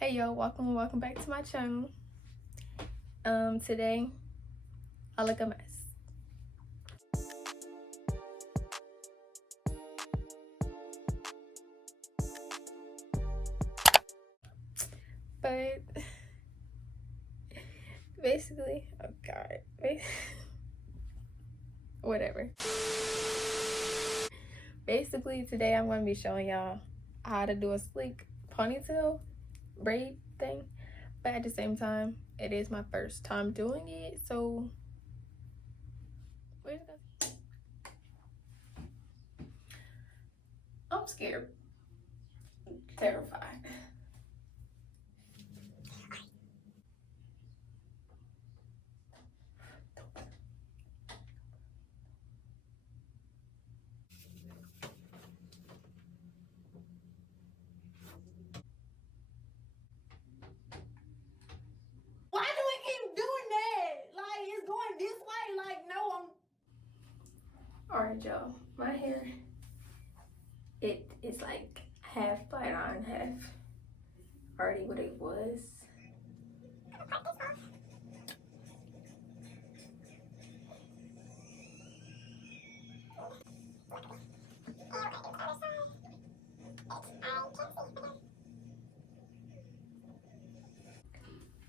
Hey yo, welcome back to my channel. Today I look a mess. But basically, oh god. Whatever. Basically today I'm gonna be showing y'all how to do a sleek ponytail braid thing. But at the same time, it is my first time doing it, so where's that? I'm scared. Terrified. Why do we keep doing that? Like, it's going this way. Like, no, Alright, y'all. My hair, it is like half bite on, half already what it was.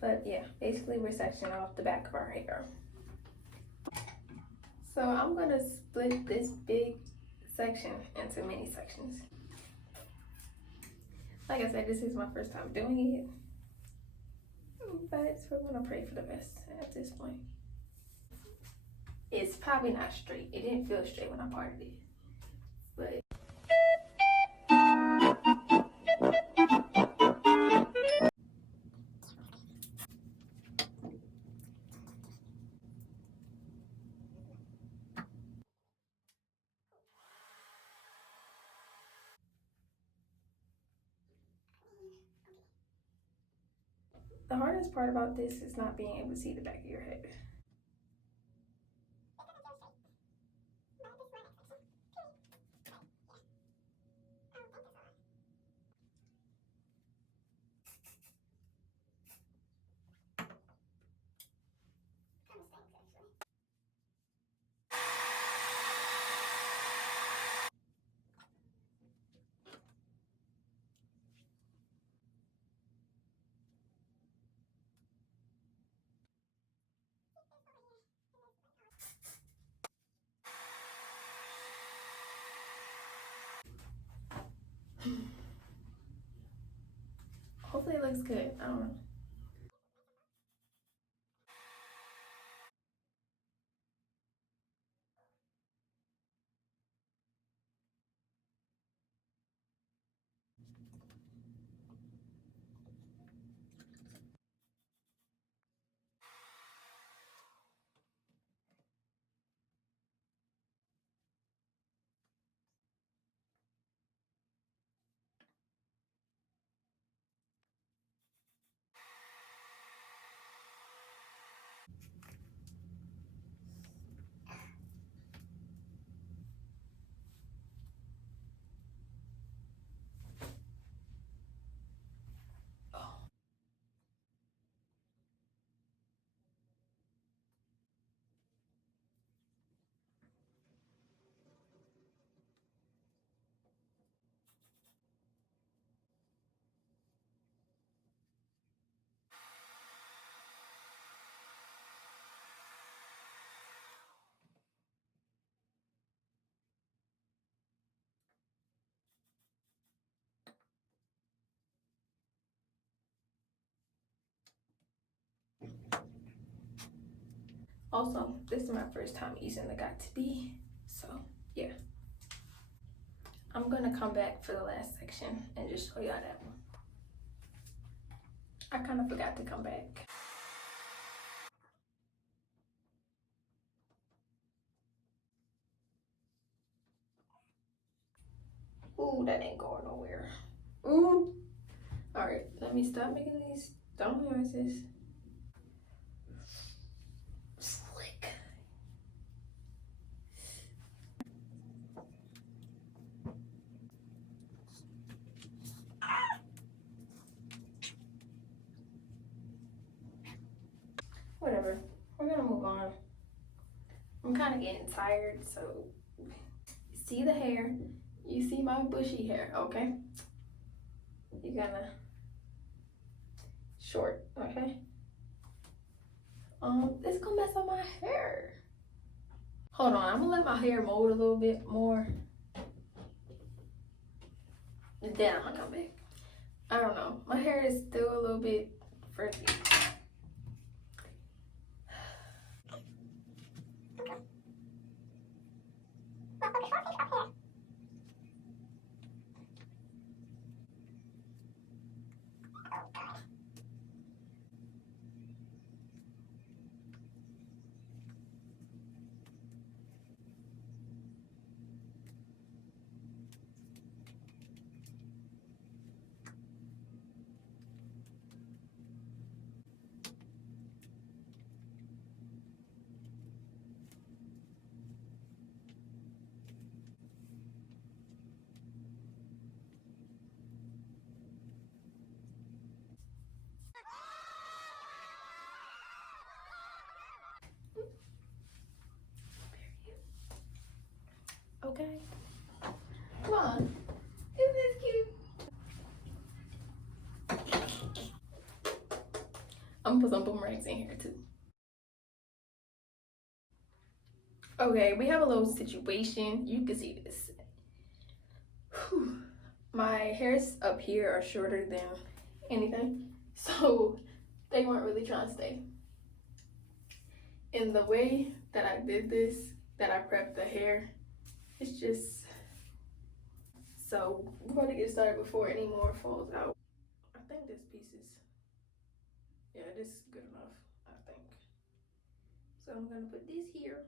But yeah, basically we're sectioning off the back of our hair. So I'm gonna split this big section into mini sections. Like I said, this is my first time doing it, but we're gonna pray for the best at this point. It's probably not straight. It didn't feel straight when I parted it, but the hardest part about this is not being able to see the back of your head. Hopefully it looks good. I don't know. Also, this is my first time using the Got To Be, so yeah. I'm gonna come back for the last section and just show y'all that one. I kind of forgot to come back. Ooh, that ain't going nowhere. Ooh. All right, let me stop making these dumb noises. Slick. whatever. We're gonna move on. I'm kind of getting tired, so see the hair. You see my bushy hair, okay? You're gonna short, okay? It's gonna mess up my hair. Hold on, I'm gonna let my hair mold a little bit more. And then I'm gonna come back. I don't know. My hair is still a little bit frizzy. Okay. Come on. Isn't this cute? I'm gonna put some boomerangs in here too. Okay, we have a little situation. You can see this. Whew. My hairs up here are shorter than anything, so they weren't really trying to stay. In the way that I did this, that I prepped the hair, it's just, so we're going to get started before any more falls out. I think this piece is, yeah, this is good enough, I think. So I'm going to put this here.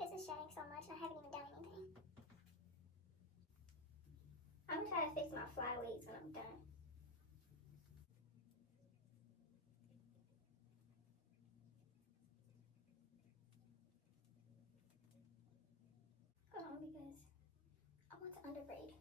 This is shedding so much, I haven't even done anything. I'm gonna try to fix my flyaways when I'm done. Because I want to underbraid.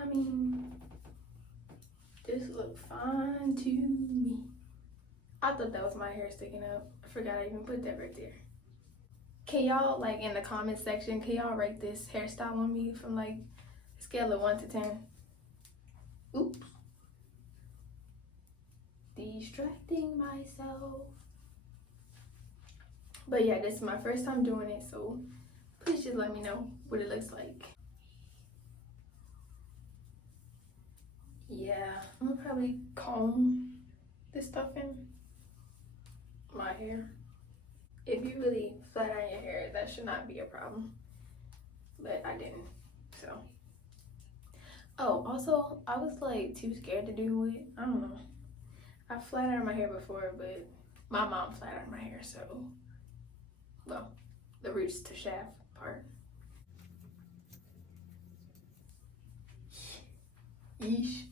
I mean, this looked fine to me. I thought that was my hair sticking up. I forgot I even put that right there. Can y'all, like, in the comment section, can y'all rate this hairstyle on me from, like, a scale of 1 to 10? Oops. Distracting myself. But yeah, this is my first time doing it, so please just let me know what it looks like. Yeah, I'm gonna probably comb this stuff in my hair. If you really flat iron your hair, that should not be a problem. But I didn't, so. Oh, also, I was like too scared to do it. I don't know. I flat ironed my hair before, but my mom flat ironed my hair, so, well, the roots to shaft part. Yeesh.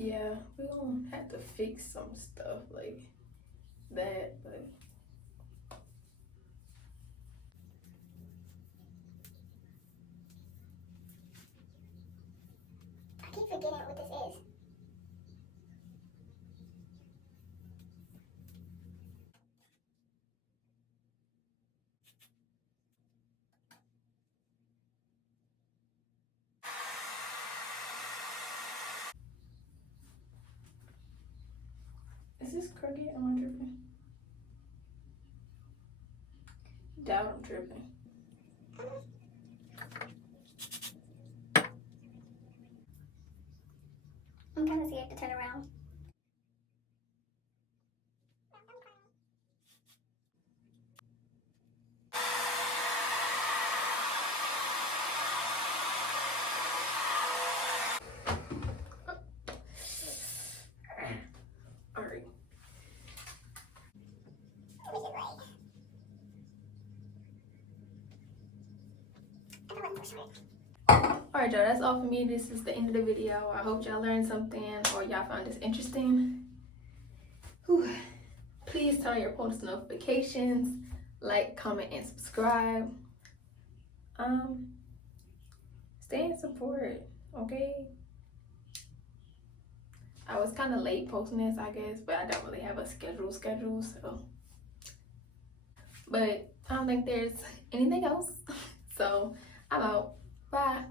Yeah, we're gonna have to fix some stuff like that, but I keep forgetting what this is. is this crooked? Am I tripping? Doubt I'm tripping. I'm kind of scared to turn around. Alright, y'all, that's all for me. This is the end of the video. I hope y'all learned something or y'all found this interesting. Whew. Please turn on your post notifications, like, comment, and subscribe. Stay in support, okay? I was kind of late posting this, I guess, but I don't really have a schedule, so. But I don't think there's anything else. So I'm out. Bye.